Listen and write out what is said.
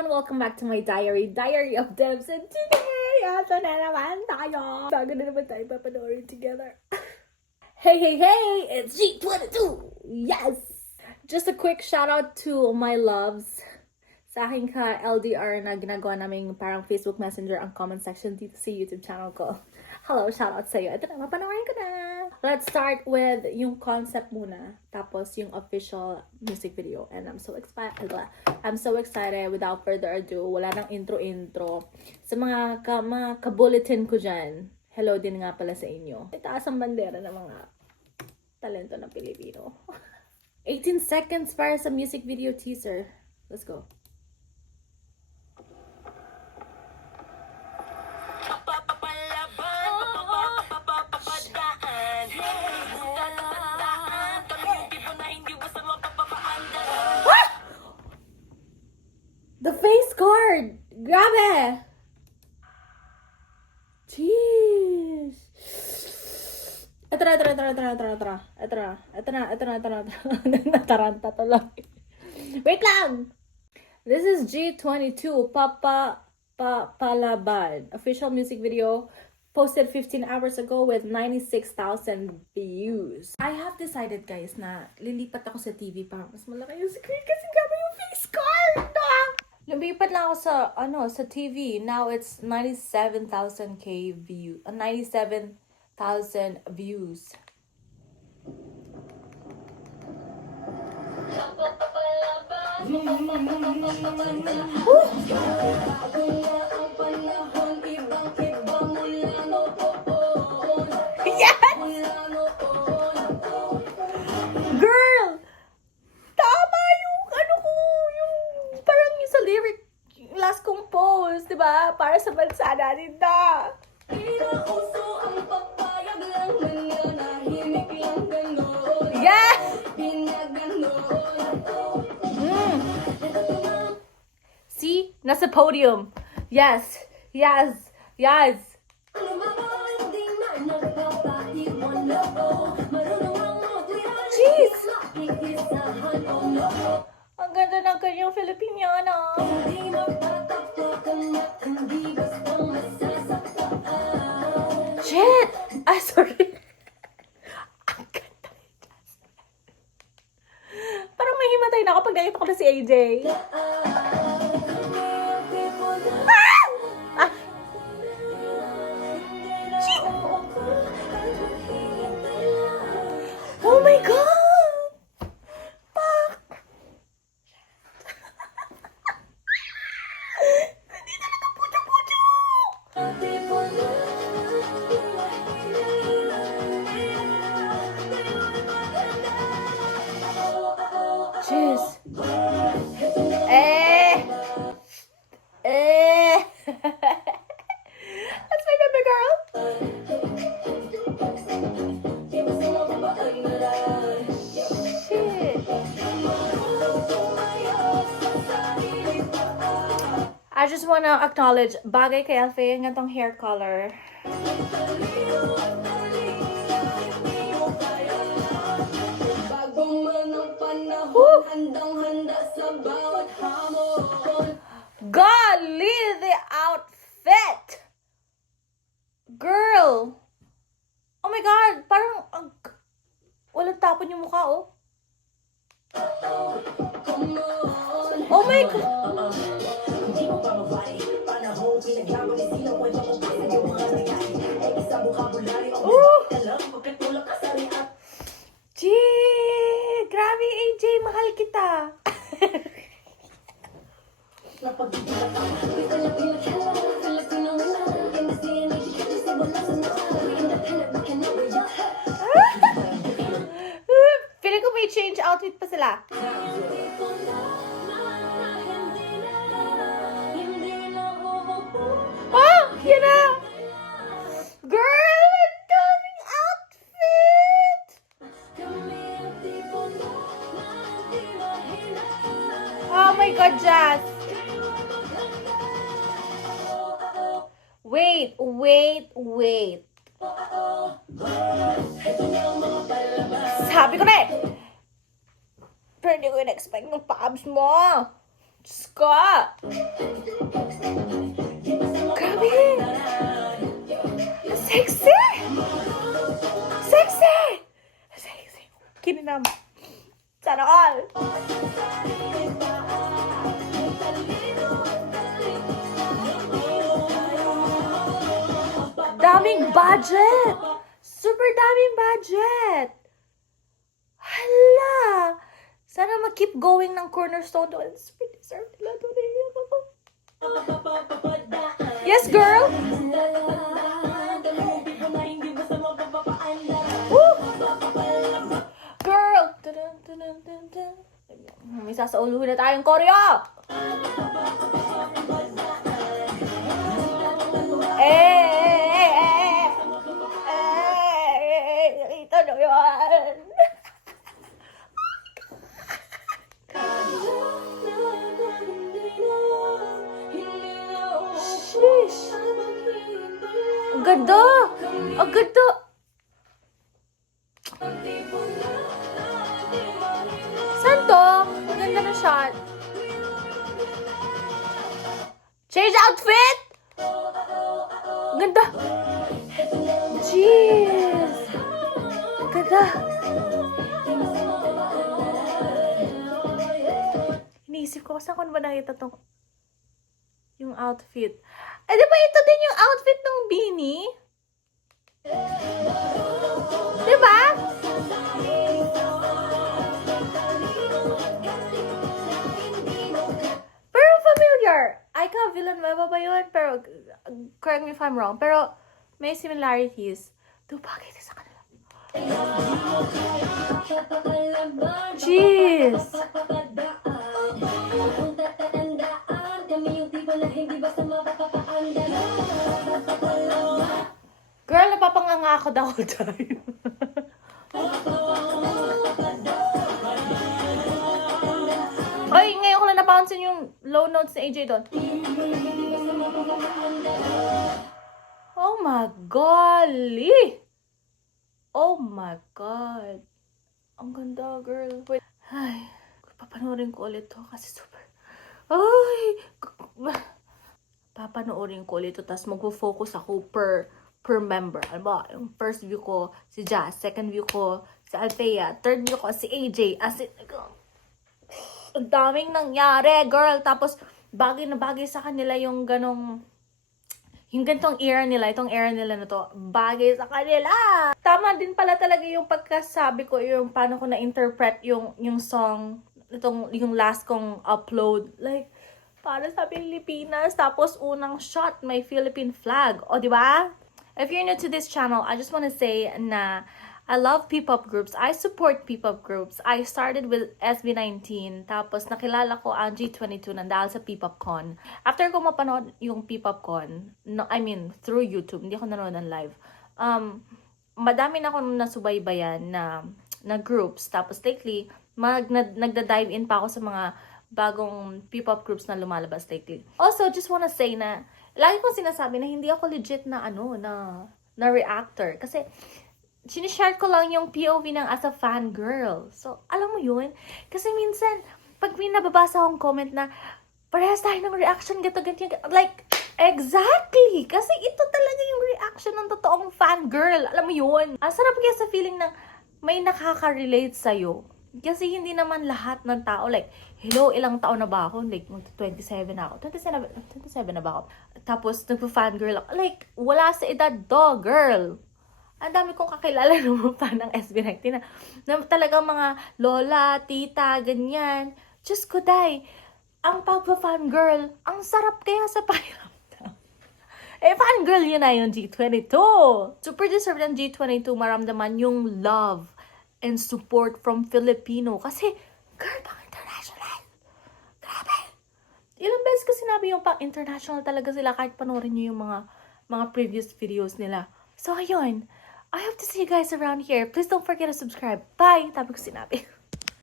everyone! Welcome back to my Diary of Debs. And today, ito na naman tayo. Bago na naman tayo papanoorin together. Hey! It's G22! Yes! Just a quick shout out to my loves. Sa aking ka-LDR na ginagawa naming parang Facebook Messenger ang comment section dito sa YouTube channel ko. Hello, shout out sa'yo. Ito na, mapanoorin ko na. Let's start with yung concept muna. Tapos yung official music video. And I'm so excited. Without further ado, wala nang intro. Sa mga ka-bulletin ko dyan, hello din nga pala sa inyo. Itaas ang bandera ng mga talento ng Pilipino. 18 seconds para sa music video teaser. Let's go. The face card! Grabe! Jeez! Ito na. Nataranta tuloy. Wait lang! This is G22 Papalabad. Official music video posted 15 hours ago with 96,000 views. I have decided, guys, na lilipat ako sa TV para mas malaki yung screen kasi grabe yung face card! Lumipat lang ako sa TV. Now it's 97,000 views. 97,000 views. Yes! Girl! Tama yung parang yung sa lyric, yung last kong post, diba? Para sa bansa natin na. Yeah! See? Nasa podium. Yes. Jeez! Ang ganda ng kanyang Filipiniana. Shit! Sorry. Ang ganda. Parang mahimatay na ako pag nakita ko na si AJ. Oh my God! Fuck! Hindi talaga puto-puto! Jeez. That's my baby girl. Shit. I just wanna acknowledge, bagay kay Alfie ang itong hair color. Golly, the outfit! Girl! Oh my God! Parang walang tapon yung mukha, oh. Oh my God! Gee! Grabe, AJ! Mahal kita! Feeling ko may change outfit pa sila. Oh! Yan na! Girl! Ang daming outfit! Oh my God, Jazz! Wait. Sabi ko na eh! Pero hindi ko in-expect ng pa-abs mo. Diyos ko! Grabe! Sexy! Sexy! Sexy! Kininam. Sana all! Daming budget! Super daming budget! Hala! Sana mag-keep going ng Cornerstone to. Super deserve nila to rin. Yes, girl! Woo! Girl! May sasauluhin na tayong koreo! Ito na yun! Sheesh! Ang ganda! Ang ganda! Saan to? Ang ganda na shot. Change outfit! Ang ganda! Jeez! Ang ganda! Iniisip ko, saan ko ba nakita tong yung outfit? Eh, di ba ito din yung outfit ng Beanie? Di ba? Pero familiar. Aika Villanueva ba yun? Pero, correct me if I'm wrong. Pero, may similarities. Bagay ito sa kanila. Jeez! Girl, napapanganga ako the whole time. Ay, ngayon ko lang napansin yung low notes ni AJ doon. Oh my golly! Oh my God! Ang ganda, girl. Wait. Ay, papanoorin ko ulit to kasi super... Ay! Papanoorin ko ulit to, tapos mag-focus ako per member. Ano ba? Yung first view ko, si Jazz. Second view ko, si Althea. Third view ko, si AJ. As in, ang daming nangyari, girl. Tapos, bagay na bagay sa kanila yung ganong... Yung ganitong era nila, itong era nila na to, bagay sa kanila. Tama din pala talaga yung pagkasabi ko, yung paano ko na-interpret yung song, yung last kong upload. Like, para sa Pilipinas, tapos unang shot, may Philippine flag. O, di ba? If you're new to this channel, I just want to say na I love P-pop groups. I support P-pop groups. I started with SB19. Tapos nakilala ko ang G22 na dahil sa P-pop con. After ko mapanood yung P-pop con, no, I mean, through YouTube, hindi ako nanonood ng live. Madami na akong nasubaybayan na groups. Tapos lately, nagda-dive in pa ako sa mga bagong P-pop groups na lumalabas lately. Also, just wanna say na, lagi kong sinasabi na hindi ako legit na na reactor. Kasi, sinishare ko lang yung POV ng as a fangirl. So, alam mo yun? Kasi minsan, pag may nababasa akong comment na, parehas tayo ng reaction, ganyan, like, exactly! Kasi ito talaga yung reaction ng totoong fangirl. Alam mo yun? Ang sarap kaya sa feeling ng may nakaka-relate sa'yo. Kasi hindi naman lahat ng tao, like, hello, ilang taon na ba ako? Like, 27 na ako. 27 na ba ako? Tapos, nagpa-fangirl ako. Like, wala sa edad do, girl. Ang dami kong kakilala naman pa ng SB19 na talagang mga lola, tita, ganyan. Diyos ko, day. Ang pagpa-fangirl, ang sarap kaya sa pakiramdam. Eh, fangirl yun na yung G22. Super deserved ng G22 maramdaman yung love and support from Filipino. Kasi, girl, pang international. Grabe. Ilang beses ko sinabi yung pang international talaga sila kahit panoorin nyo yung mga previous videos nila. So, ayun. I hope to see you guys around here. Please don't forget to subscribe. Bye! Tabi ko sinabi.